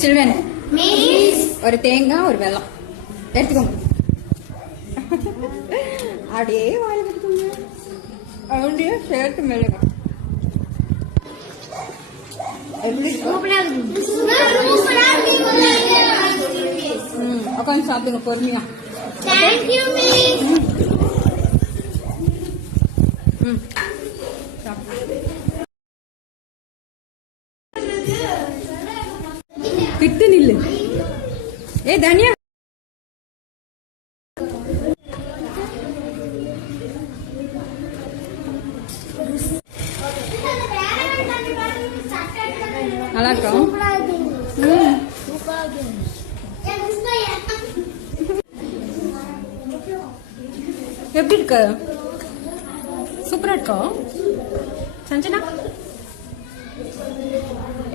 Children ஒரு தேங்காய் ஒரு வெல்லம் எடுத்துக்கோங்க. அப்படியே வாயில் எடுத்துக்கோங்க. அப்படியே சேர்த்து மேலுங்க. உட்காந்து சாப்பிடுங்க பொறுமையா. கிட்டு நில்லு. ஏ தனியா நல்லா இருக்கும். எப்படி இருக்கு? சூப்பரா இருக்கும். சஞ்சனா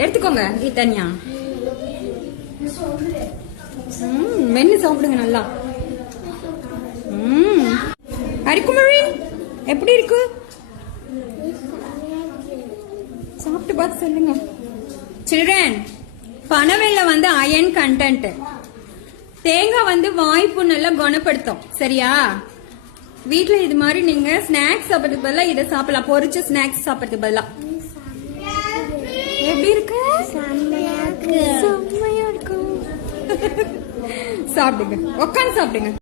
எடுத்துக்கோங்க. தனியா மென்னு சாப்பிடுங்க நல்லா. ஹரிக்குமரி எப்படி இருக்கு? சாப்பிட்டு பார்த்து சொல்லுங்க. சில்ட்ரன், பனவெல்ல வந்து அயன் கண்டென்ட். தேங்காய் வந்து வாய்ப்பு நல்லா குணப்படுத்தும். சரியா? வீட்டுல இது மாதிரி நீங்க ஸ்நாக்ஸ் சாப்பிட்றதுக்கு பதிலா இதை சாப்பிடலாம். பொரிச்ச ஸ்நாக்ஸ் சாப்பிட்றதுக்கு பதிலா. எப்படி இருக்கு? செம்மையா இருக்கும். சாப்பிடுங்க. உட்காந்து சாப்பிடுங்க.